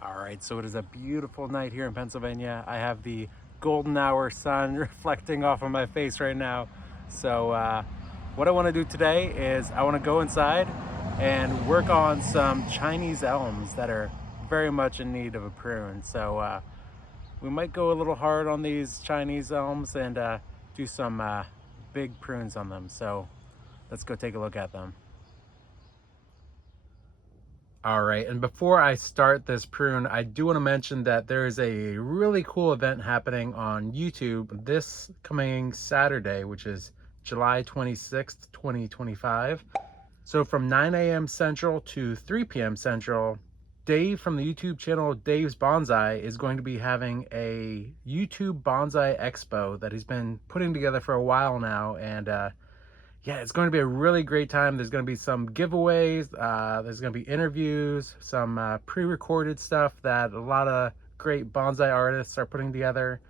All right, so it is a beautiful night here in Pennsylvania. I have the golden hour sun reflecting off of my face right now. So, what I want to do today is I want to go inside and work on some Chinese elms that are very much in need of a prune. So, we might go a little hard on these Chinese elms and do some big prunes on them. So, let's go take a look at them. All right, and before I start this prune, I do want to mention that there is a really cool event happening on YouTube this coming Saturday, which is July 26th, 2025. So from 9 a.m. Central to 3 p.m. Central, Dave from the YouTube channel Dave's Bonsai is going to be having a YouTube Bonsai Expo that he's been putting together for a while now, and yeah, it's going to be a really great time. There's going to be some giveaways. There's going to be interviews, some pre-recorded stuff that a lot of great bonsai artists are putting together.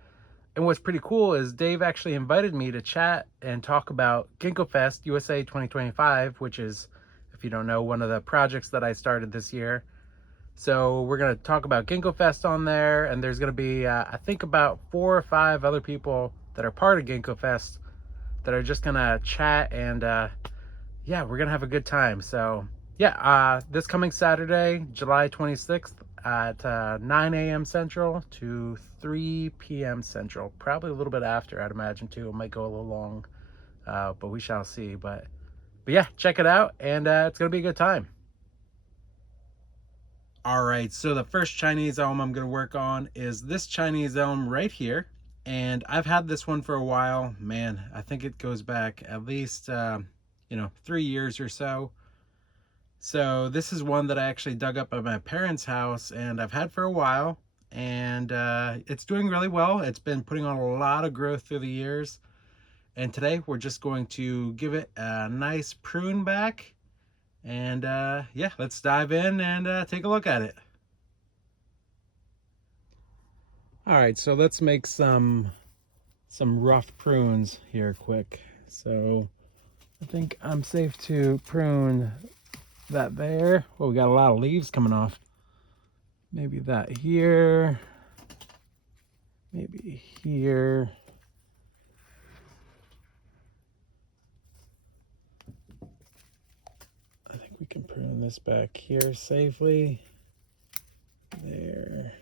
And what's pretty cool is Dave actually invited me to chat and talk about Ginkgo Fest USA 2025, which is, if you don't know, one of the projects that I started this year. So we're going to talk about Ginkgo Fest on there, and there's going to be, I think, about 4 or 5 other people that are part of Ginkgo Fest that are just gonna chat and yeah, we're gonna have a good time. So yeah, this coming Saturday, July 26th at 9 a.m. Central to 3 p.m. Central, probably a little bit after, I'd imagine too. It might go a little long, but we shall see. But yeah, check it out, and it's gonna be a good time. All right, so the first Chinese elm I'm going to work on is this Chinese elm right here. And I've had this one for a while. Man, I think it goes back at least, 3 years or so. So this is one that I actually dug up at my parents' house and I've had for a while. And it's doing really well. It's been putting on a lot of growth through the years. And today we're just going to give it a nice prune back. And yeah, let's dive in and take a look at it. All right, so let's make some rough prunes here quick. So I think I'm safe to prune that there. Well, we got a lot of leaves coming off. Maybe that here. Maybe here. I think we can prune this back here safely. There.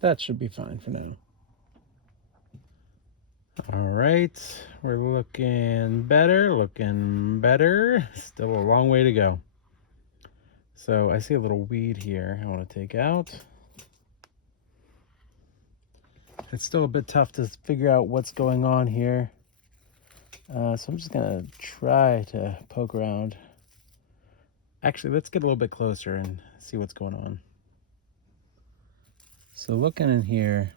That should be fine for now. All right, we're looking better. Still a long way to go. So I see a little weed here I want to take out. It's still a bit tough to figure out what's going on here. So I'm just gonna try to poke around. Actually, let's get a little bit closer and see what's going on. So looking in here,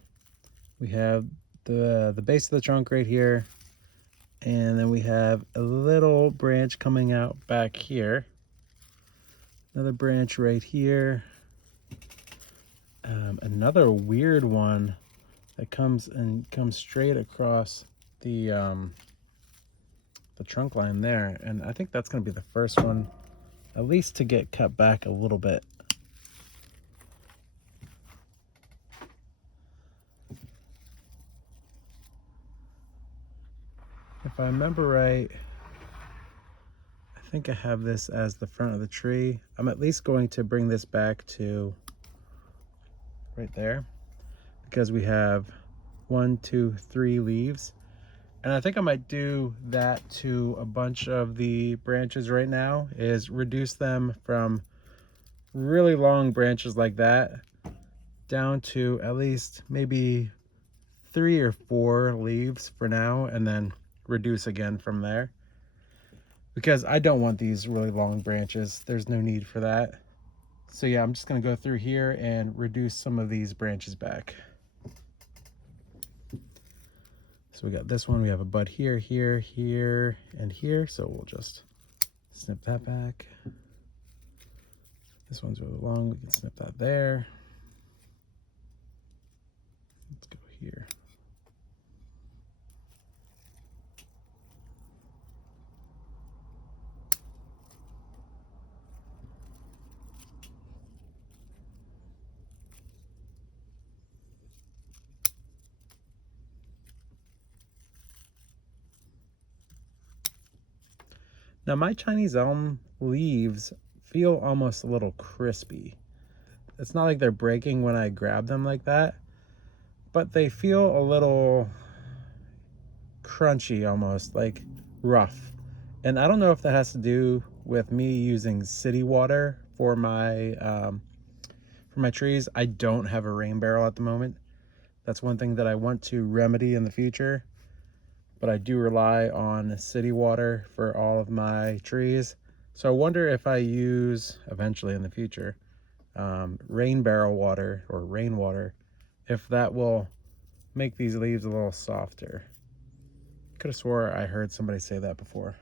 we have the base of the trunk right here, and then we have a little branch coming out back here. Another branch right here. Another weird one that comes straight across the trunk line there, and I think that's going to be the first one, at least to get cut back a little bit. If I remember right, I think I have this as the front of the tree. I'm at least going to bring this back to right there, because we have 1, 2, 3 leaves. And I think I might do that to a bunch of the branches right now, is reduce them from really long branches like that down to at least maybe 3 or 4 leaves for now, and then reduce again from there. Because I don't want these really long branches. There's no need for that. So yeah, I'm just gonna go through here and reduce some of these branches back. So we got this one, we have a bud here, here, here, and here. So we'll just snip that back. This one's really long, we can snip that there. Let's go here. Now my Chinese elm leaves feel almost a little crispy. It's not like they're breaking when I grab them like that, but they feel a little crunchy, almost like rough. And I don't know if that has to do with me using city water for my trees. I don't have a rain barrel at the moment. That's one thing that I want to remedy in the future, but I do rely on city water for all of my trees. So I wonder if I use eventually in the future rain barrel water or rainwater, if that will make these leaves a little softer. Could have swore I heard somebody say that before.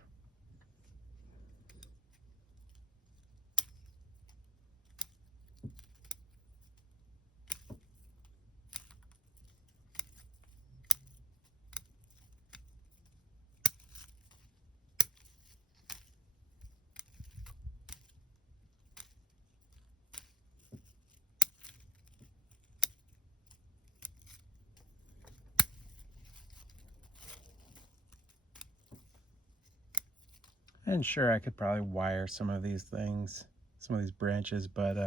And sure, I could probably wire some of these things, some of these branches, but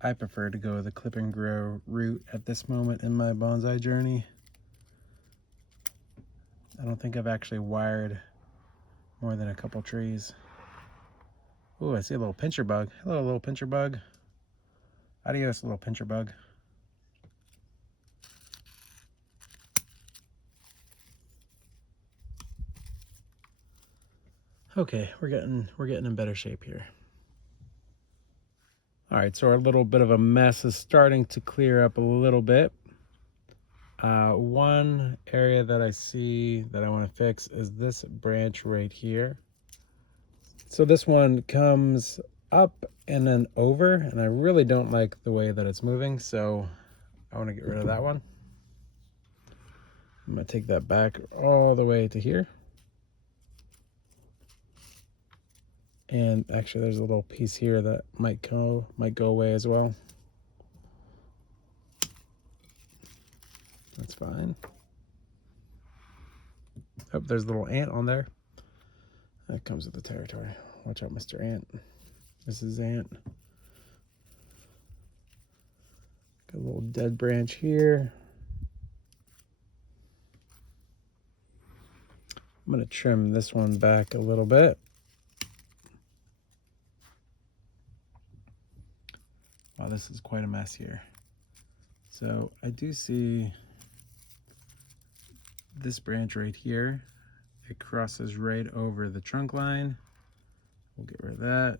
I prefer to go the clip and grow route at this moment in my bonsai journey. I don't think I've actually wired more than a couple trees. Oh, I see a little pincher bug. Hello, little pincher bug. Adios, little pincher bug. Okay, we're getting in better shape here. All right, so our little bit of a mess is starting to clear up a little bit. One area that I see that I want to fix is this branch right here. So this one comes up and then over, and I really don't like the way that it's moving, so I want to get rid of that one. I'm going to take that back all the way to here. And actually there's a little piece here that might go away as well. That's fine. Oh, there's a little ant on there. That comes with the territory. Watch out, Mr. Ant. This is Ant. Got a little dead branch here. I'm going to trim this one back a little bit. Wow, this is quite a mess here. So I do see this branch right here. It crosses right over the trunk line. We'll get rid of that.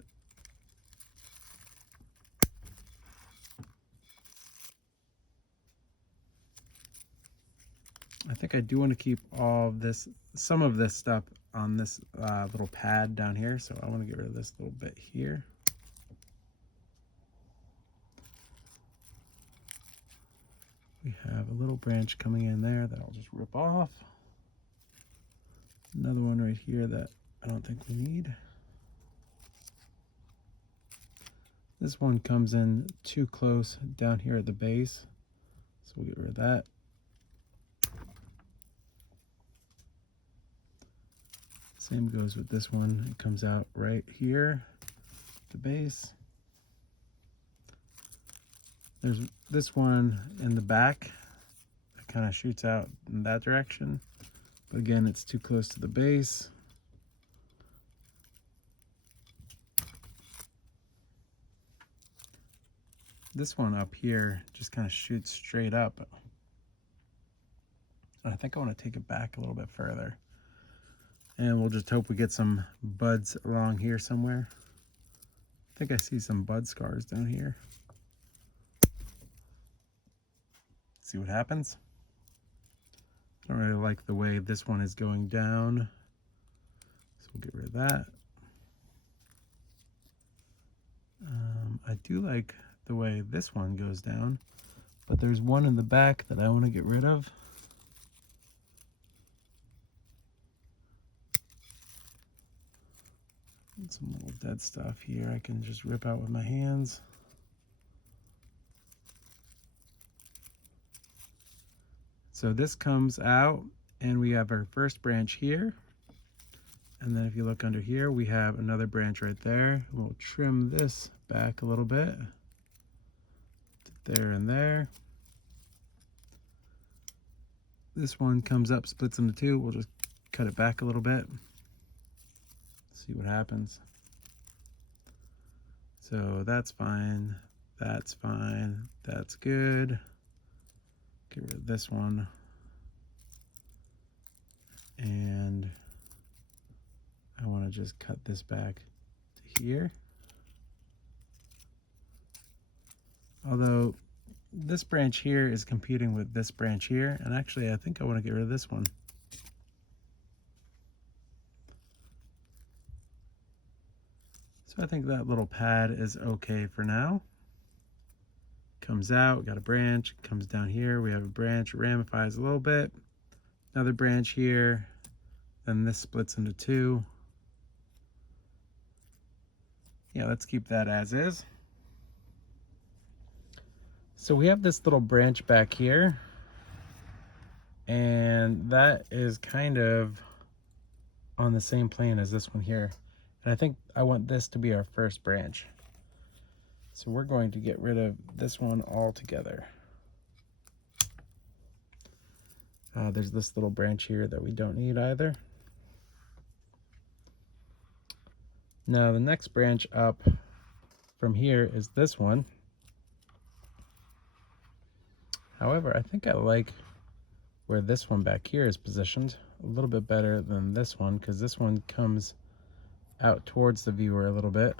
I think I do want to keep all of this, some of this stuff on this little pad down here. So I want to get rid of this little bit here. We have a little branch coming in there that I'll just rip off. Another one right here that I don't think we need. This one comes in too close down here at the base, so we'll get rid of that. Same goes with this one. It comes out right here at the base. There's this one in the back that kind of shoots out in that direction. But again, it's too close to the base. This one up here just kind of shoots straight up. I think I want to take it back a little bit further. And we'll just hope we get some buds along here somewhere. I think I see some bud scars down here. See what happens. I don't really like the way this one is going down, so we'll get rid of that. I do like the way this one goes down, but there's one in the back that I want to get rid of. And some little dead stuff here I can just rip out with my hands. So this comes out and we have our first branch here. And then if you look under here, we have another branch right there. We'll trim this back a little bit. There and there. This one comes up, splits into two. We'll just cut it back a little bit. See what happens. So that's fine. That's fine. That's good. Get rid of this one. And I want to just cut this back to here. Although this branch here is competing with this branch here, and actually I think I want to get rid of this one. So I think that little pad is okay for now. Comes out, got a branch, comes down here, we have a branch, ramifies a little bit. Another branch here, then this splits into two. Yeah, let's keep that as is. So we have this little branch back here, and that is kind of on the same plane as this one here. And I think I want this to be our first branch. So we're going to get rid of this one altogether. There's this little branch here that we don't need either. Now the next branch up from here is this one. However, I think I like where this one back here is positioned a little bit better than this one, because this one comes out towards the viewer a little bit.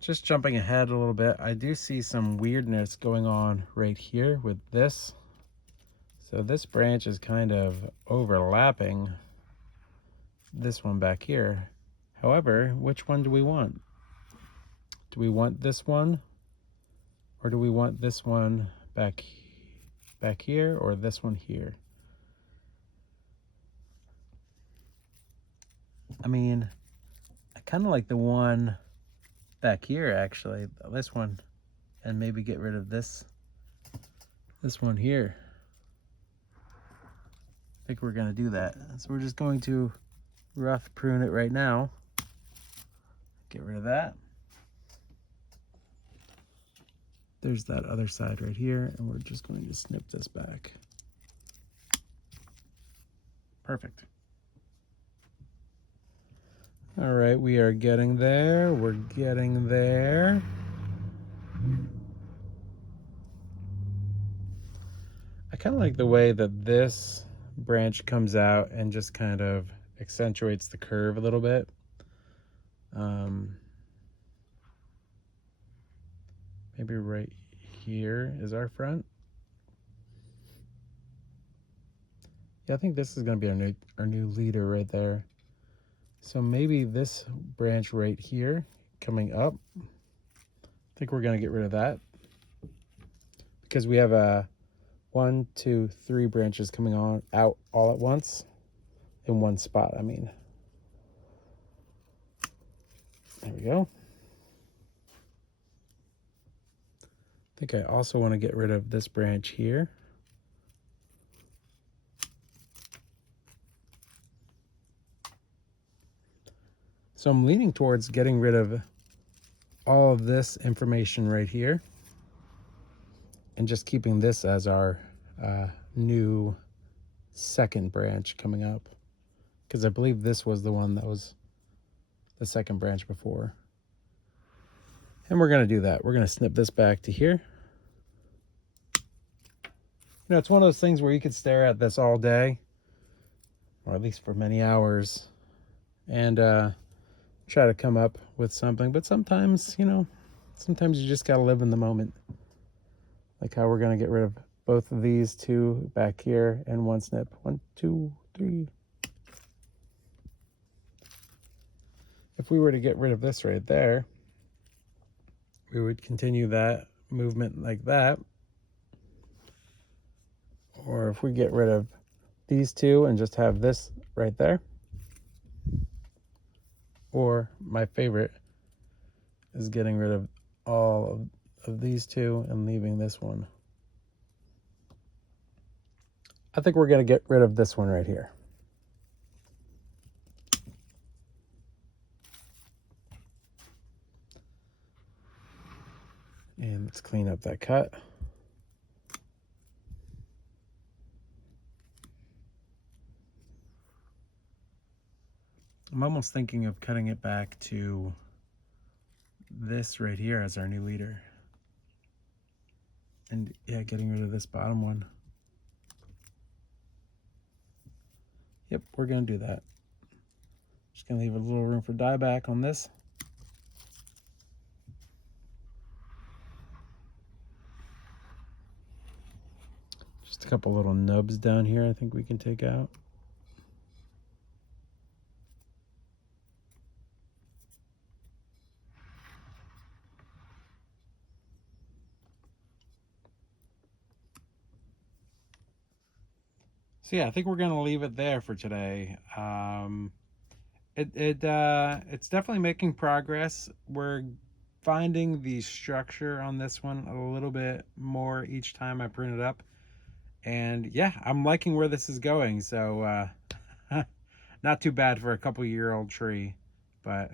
Just jumping ahead a little bit, I do see some weirdness going on right here with this. So this branch is kind of overlapping this one back here. However, which one do we want? Do we want this one? Or do we want this one back here, or this one here? I mean, I kind of like the one back here, actually, this one, and maybe get rid of this one here. I think we're gonna do that. So we're just going to rough prune it right now. Get rid of that. There's that other side right here, and we're just going to snip this back. Perfect. All right, we are getting there. We're getting there. I kind of like the way that this branch comes out and just kind of accentuates the curve a little bit. Maybe right here is our front. Yeah, I think this is going to be our new leader right there. So maybe this branch right here coming up, I think we're going to get rid of that, because we have 1, 2, 3 branches coming out all at once in one spot. I mean, there we go. I think I also want to get rid of this branch here. So I'm leaning towards getting rid of all of this information right here and just keeping this as our new second branch coming up, because I believe this was the one that was the second branch before. And we're going to do that. We're going to snip this back to here. You know, it's one of those things where you could stare at this all day, or at least for many hours, and try to come up with something. But sometimes, you know, sometimes you just got to live in the moment. Like how we're going to get rid of both of these two back here and one snip. 1, 2, 3. If we were to get rid of this right there, we would continue that movement like that. Or if we get rid of these two and just have this right there. Or my favorite is getting rid of all of these two and leaving this one. I think we're going to get rid of this one right here. And let's clean up that cut. I'm almost thinking of cutting it back to this right here as our new leader. And yeah, getting rid of this bottom one. Yep, we're gonna do that. Just gonna leave a little room for dieback on this. Just a couple little nubs down here I think we can take out. So yeah, I think we're gonna leave it there for today. It's definitely making progress. We're finding the structure on this one a little bit more each time I prune it up, and yeah, I'm liking where this is going. So not too bad for a couple-year-old tree, but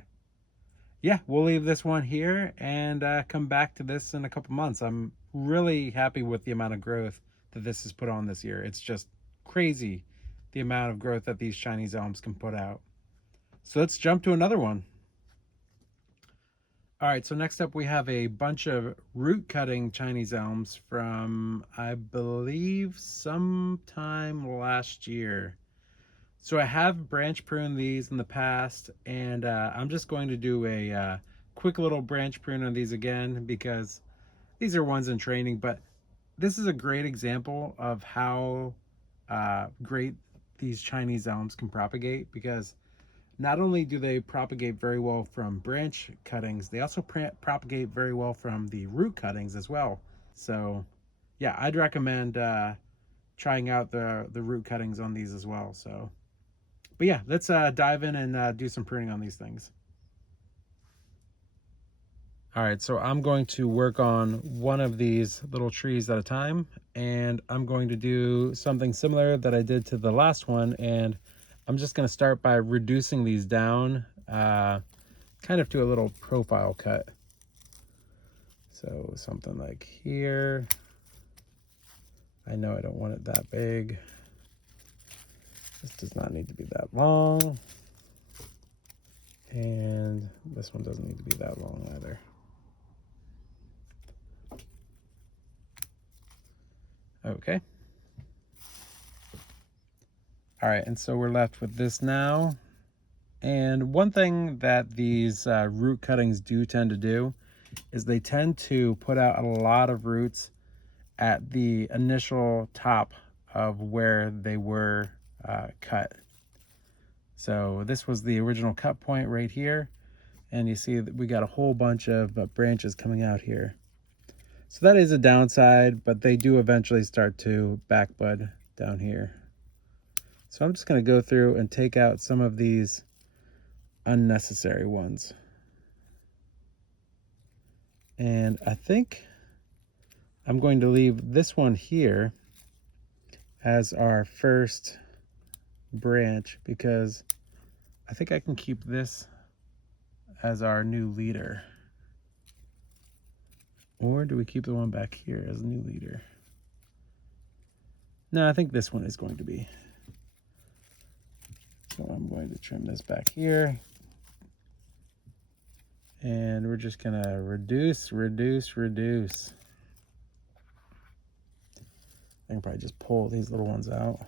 yeah, we'll leave this one here and come back to this in a couple months. I'm really happy with the amount of growth that this has put on this year. It's just crazy the amount of growth that these Chinese elms can put out. So let's jump to another one. All right, so next up we have a bunch of root cutting Chinese elms from, I believe, sometime last year. So I have branch pruned these in the past, and I'm just going to do a quick little branch prune on these again because these are ones in training, but this is a great example of how great these Chinese elms can propagate, because not only do they propagate very well from branch cuttings, they also propagate very well from the root cuttings as well. So yeah, I'd recommend trying out the root cuttings on these as well. So, but yeah, let's dive in and do some pruning on these things. All right, so I'm going to work on one of these little trees at a time, and I'm going to do something similar that I did to the last one, and I'm just going to start by reducing these down, kind of to a little profile cut. So something like here. I know I don't want it that big. This does not need to be that long. And this one doesn't need to be that long either. Okay. All right, and so we're left with this now. And one thing that these root cuttings do tend to do is they tend to put out a lot of roots at the initial top of where they were cut. So this was the original cut point right here, and you see that we got a whole bunch of branches coming out here. So that is a downside, but they do eventually start to back bud down here. So I'm just going to go through and take out some of these unnecessary ones. And I think I'm going to leave this one here as our first branch, because I think I can keep this as our new leader. Or do we keep the one back here as a new leader? No, I think this one is going to be. So I'm going to trim this back here. And we're just gonna reduce. I can probably just pull these little ones out.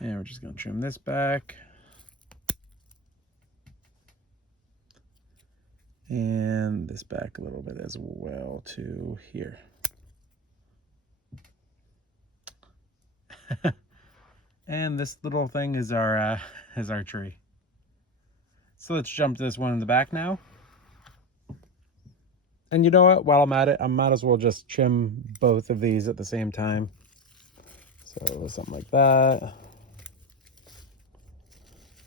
And we're just gonna trim this back. And this back a little bit as well to here. And this little thing is our tree. So let's jump to this one in the back now. And you know what? While I'm at it, I might as well just trim both of these at the same time. So something like that.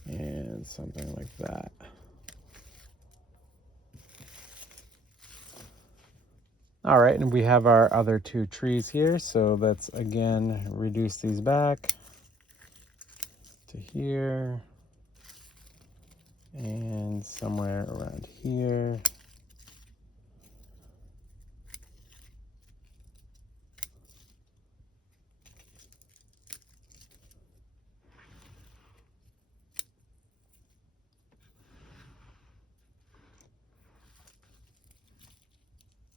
And something like that. All right, and we have our other two trees here. So let's again reduce these back to here and somewhere around here.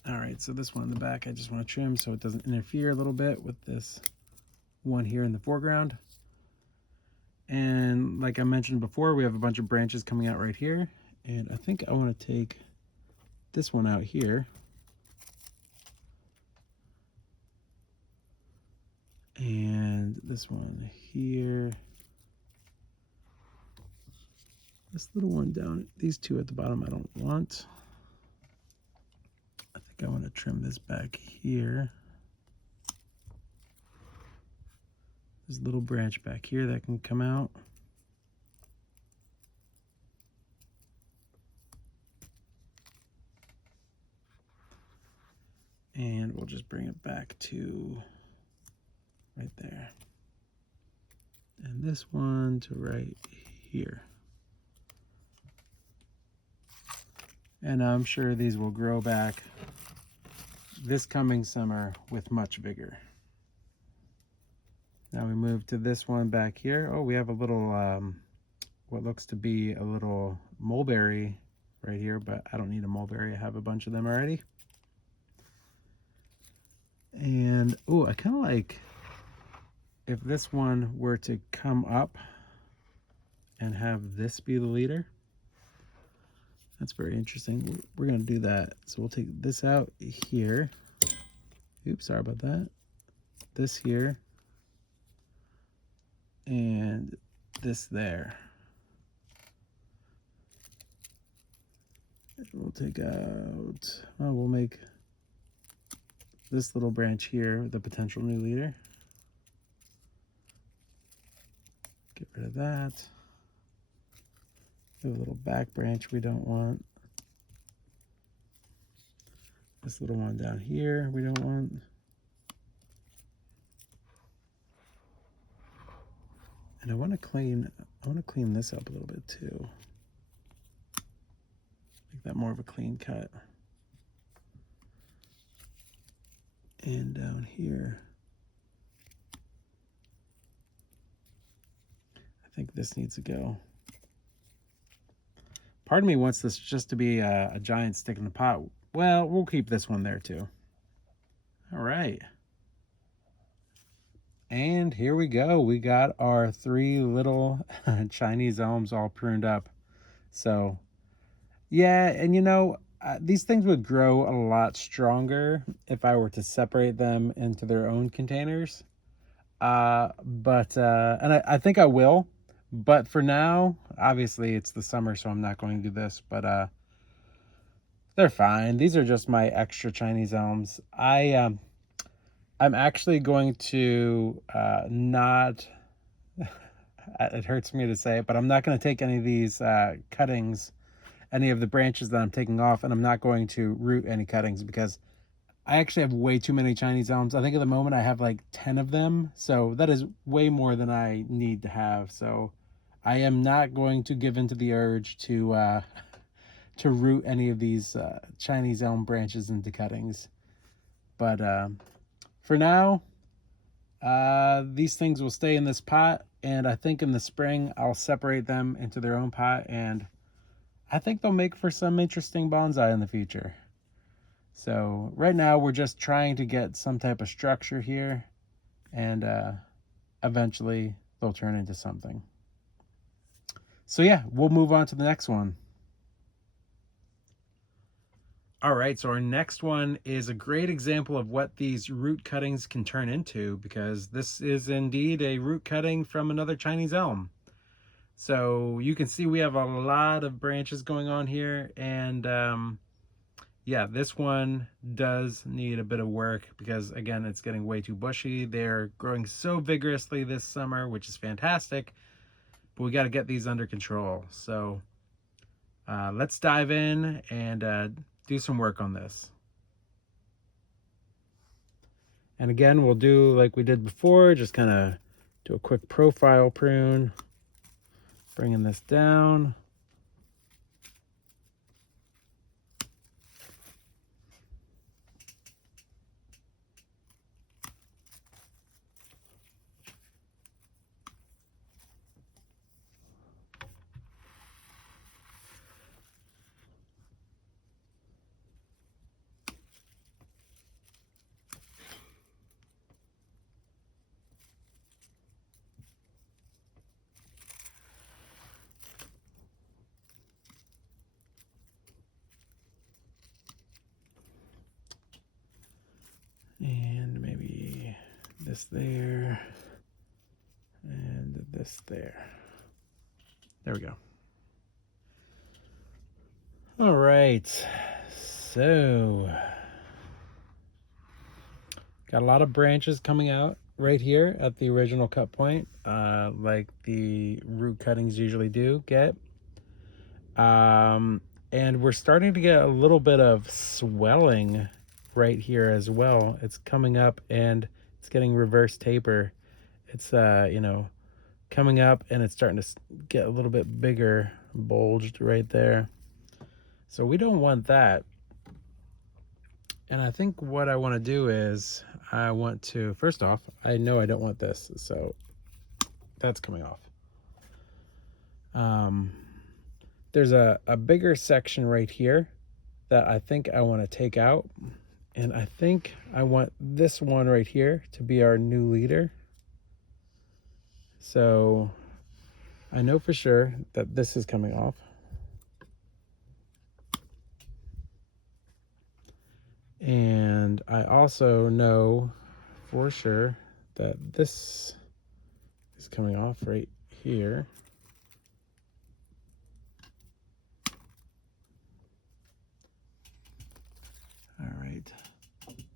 All right, so this one in the back I just want to trim so it doesn't interfere a little bit with this one here in the foreground. And like I mentioned before, we have a bunch of branches coming out right here. And I think I want to take this one out here. And this one here. This little one down, these two at the bottom I don't want. I think I want to trim this back here. This little branch back here that can come out. And we'll just bring it back to right there. And this one to right here. And I'm sure these will grow back this coming summer with much vigor. Now we move to this one back here. Oh, we have a little, what looks to be a little mulberry right here, but I don't need a mulberry. I have a bunch of them already. And, oh, I kind of like if this one were to come up and have this be the leader. That's very interesting. We're going to do that. So we'll take this out here. Oops, sorry about that. This here. And this there. We'll take out, oh, we'll make this little branch here the potential new leader. Get rid of that. We have a little back branch we don't want. This little one down here we don't want. And I want to clean this up a little bit too. Make that more of a clean cut. And down here, I think this needs to go. Part of me wants this just to be a giant stick in the pot. Well, we'll keep this one there too. All right. And here we go. We got our three little Chinese elms all pruned up. So, yeah, and you know, these things would grow a lot stronger if I were to separate them into their own containers. And I think I will. But for now, obviously it's the summer, so I'm not going to do this. But they're fine. These are just my extra Chinese elms. I'm actually going to not, it hurts me to say it, but I'm not going to take any of these cuttings, any of the branches that I'm taking off, and I'm not going to root any cuttings because I actually have way too many Chinese elms. I think at the moment I have like 10 of them, so that is way more than I need to have. So I am not going to give into the urge to root any of these Chinese elm branches into cuttings. But for now, these things will stay in this pot, and I think in the spring I'll separate them into their own pot, and I think they'll make for some interesting bonsai in the future. So right now we're just trying to get some type of structure here, and eventually they'll turn into something. So yeah, we'll move on to the next one. All right, so our next one is a great example of what these root cuttings can turn into, because this is indeed a root cutting from another Chinese elm. So you can see we have a lot of branches going on here, and yeah, this one does need a bit of work because, again, it's getting way too bushy. They're growing so vigorously this summer, which is fantastic, but we got to get these under control. So let's dive in and do some work on this. And again, we'll do like we did before, just kind of do a quick profile prune, bringing this down. And maybe this there, and this there. There we go. All right, so got a lot of branches coming out right here at the original cut point, like the root cuttings usually do get. And we're starting to get a little bit of swelling right here as well. It's coming up and it's getting reverse taper. It's you know, coming up and it's starting to get a little bit bigger, bulged right there. So we don't want that. And I think what I want to do is I want to, first off, I know I don't want this, so that's coming off. There's a bigger section right here that I think I want to take out. And I think I want this one right here to be our new leader. So I know for sure that this is coming off. And I also know for sure that this is coming off right here. All right.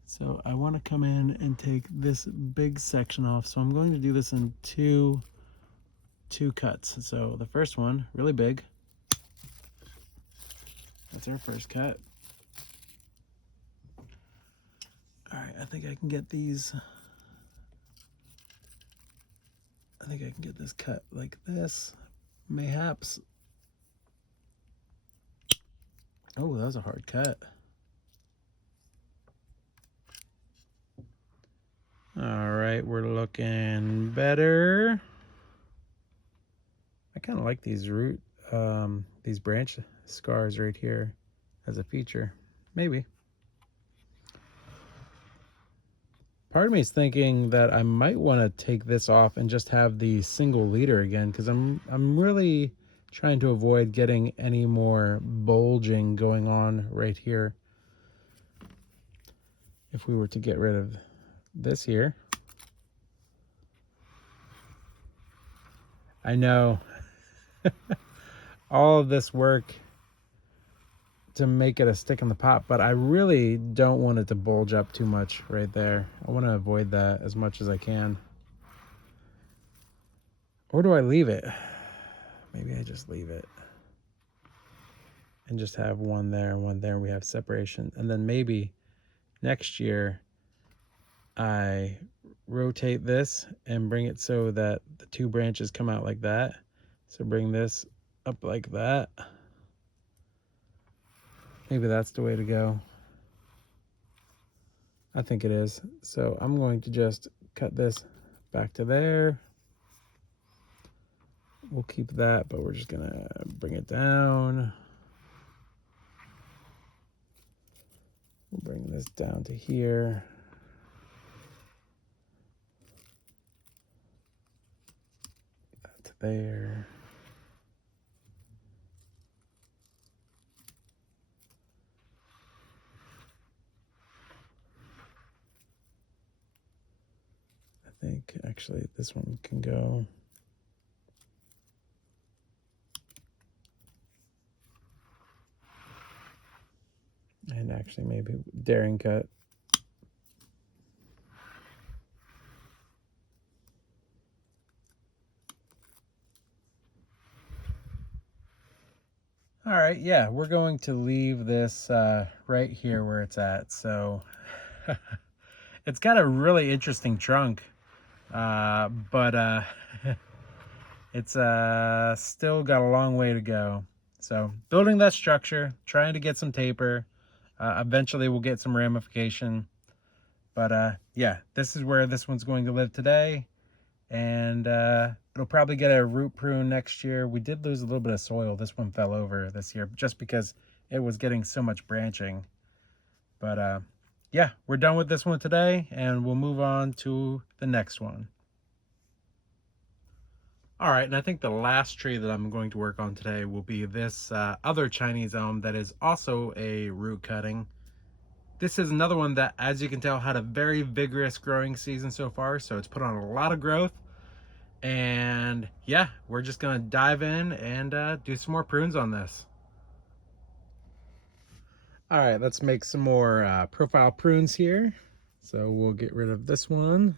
So I want to come in and take this big section off. So I'm going to do this in two cuts. So the first one, really big. That's our first cut. All right, I think I can get these. I think I can get this cut like this, mayhaps. Oh, that was a hard cut. All right, we're looking better. I kind of like these these branch scars right here as a feature. Maybe. Part of me is thinking that I might want to take this off and just have the single leader again, because I'm really trying to avoid getting any more bulging going on right here. If we were to get rid of this here. I know all of this work to make it a stick in the pot, but I really don't want it to bulge up too much right there. I want to avoid that as much as I can. Or do I leave it? Maybe I just leave it and just have one there and one there. We have separation. And then maybe next year I rotate this and bring it so that the two branches come out like that. So bring this up like that. Maybe that's the way to go. I think it is. So I'm going to just cut this back to there. We'll keep that, but we're just gonna bring it down. We'll bring this down to here. That to there. I think actually this one can go. And actually maybe daring cut. All right, yeah, we're going to leave this right here where it's at. So It's got a really interesting trunk, but it's still got a long way to go. So building that structure, trying to get some taper. Eventually we'll get some ramification. But yeah, this is where this one's going to live today. And it'll probably get a root prune next year. We did lose a little bit of soil. This one fell over this year just because it was getting so much branching. But yeah, we're done with this one today, and we'll move on to the next one. All right, and I think the last tree that I'm going to work on today will be this other Chinese elm that is also a root cutting. This is another one that, as you can tell, had a very vigorous growing season so far, so it's put on a lot of growth. And yeah, we're just gonna dive in and do some more prunes on this. All right, let's make some more profile prunes here. So we'll get rid of this one.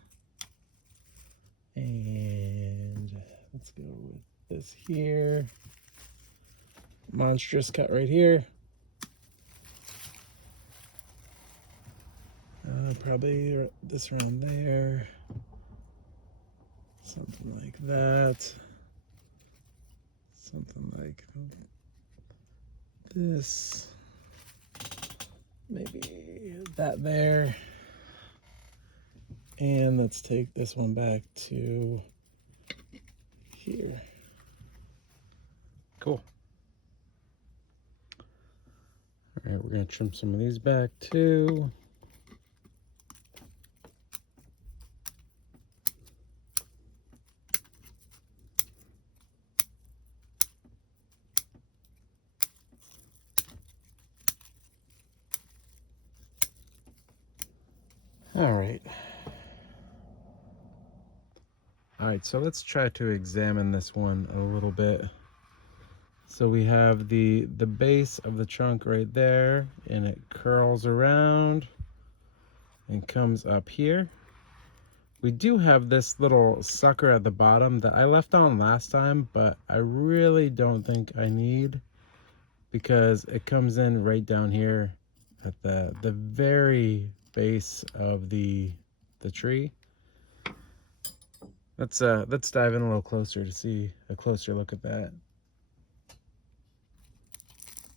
And let's go with this here. Monstrous cut right here. Probably this around there. Something like that. Something like this. Maybe that there. And let's take this one back to here. Cool. All right, we're gonna trim some of these back too. All right. All right, so let's try to examine this one a little bit. So we have the base of the trunk right there, and it curls around and comes up here. We do have this little sucker at the bottom that I left on last time, but I really don't think I need, because it comes in right down here at the very base of the tree. Let's dive in a little closer to see a closer look at that.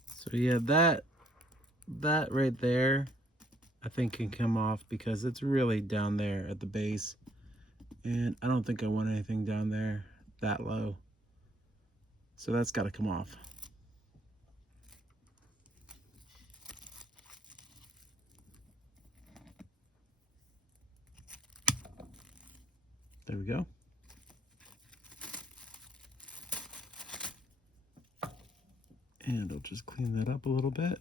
So yeah, that right there I think can come off because it's really down there at the base, and I don't think I want anything down there that low. So that's got to come off. There we go. And I'll just clean that up a little bit.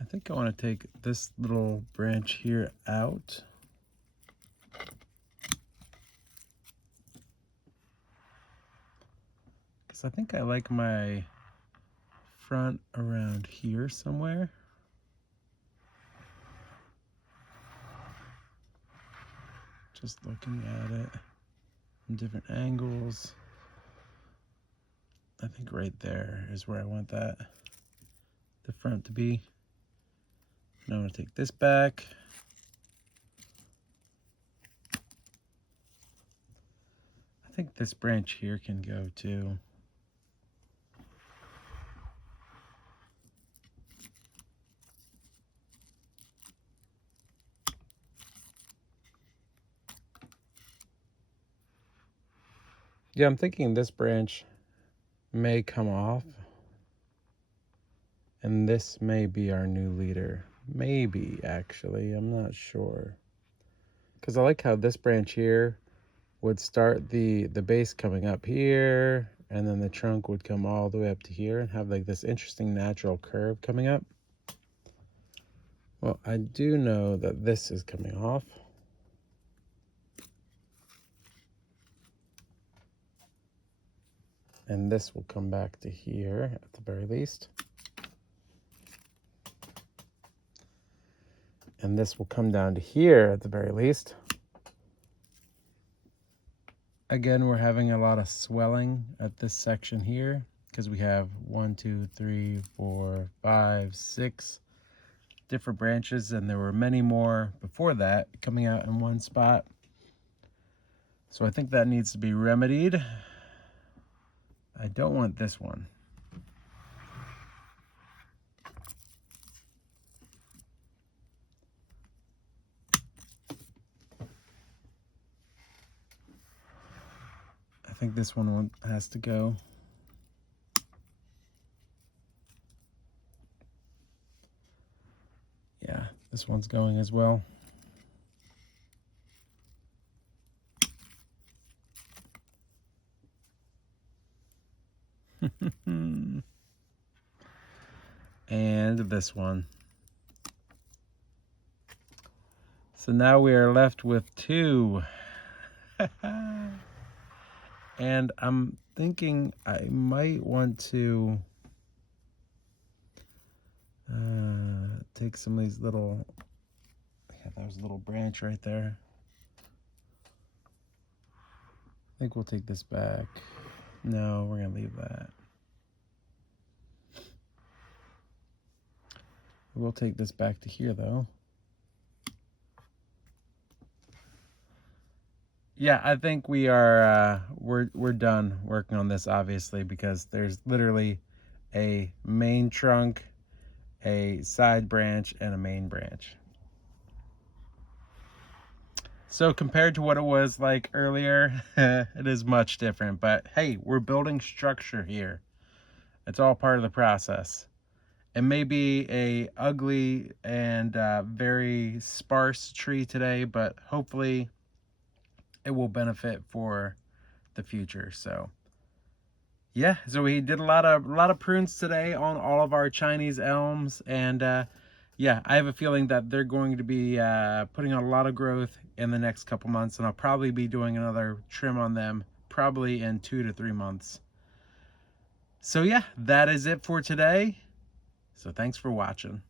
I think I want to take this little branch here out. Because I think I like my front around here somewhere. Just looking at it from different angles. I think right there is where I want the front to be. Now I'm going to take this back. I think this branch here can go too. Yeah, I'm thinking this branch may come off, and this may be our new leader. Maybe, actually, I'm not sure. Because I like how this branch here would start the base coming up here, and then the trunk would come all the way up to here and have like this interesting natural curve coming up. Well, I do know that this is coming off. And this will come back to here at the very least. And this will come down to here at the very least. Again, we're having a lot of swelling at this section here because we have 1, 2, 3, 4, 5, 6 different branches, and there were many more before that coming out in one spot. So I think that needs to be remedied. I don't want this one. I think this one has to go. Yeah, this one's going as well. And this one. So now we are left with 2. And I'm thinking I might want to take some of these little, yeah, that was a little branch right there. I think we'll take this back. No, we're gonna leave that. We'll take this back to here though. Yeah, I think we are we're done working on this, obviously, because there's literally a main trunk, a side branch, and a main branch. So compared to what it was like earlier, it is much different. But hey, we're building structure here. It's all part of the process. It may be a ugly and very sparse tree today, but hopefully it will benefit for the future. So yeah, so we did a lot of prunes today on all of our Chinese elms, and yeah, I have a feeling that they're going to be putting on a lot of growth in the next couple months, and I'll probably be doing another trim on them probably in 2 to 3 months. So yeah, that is it for today. So thanks for watching.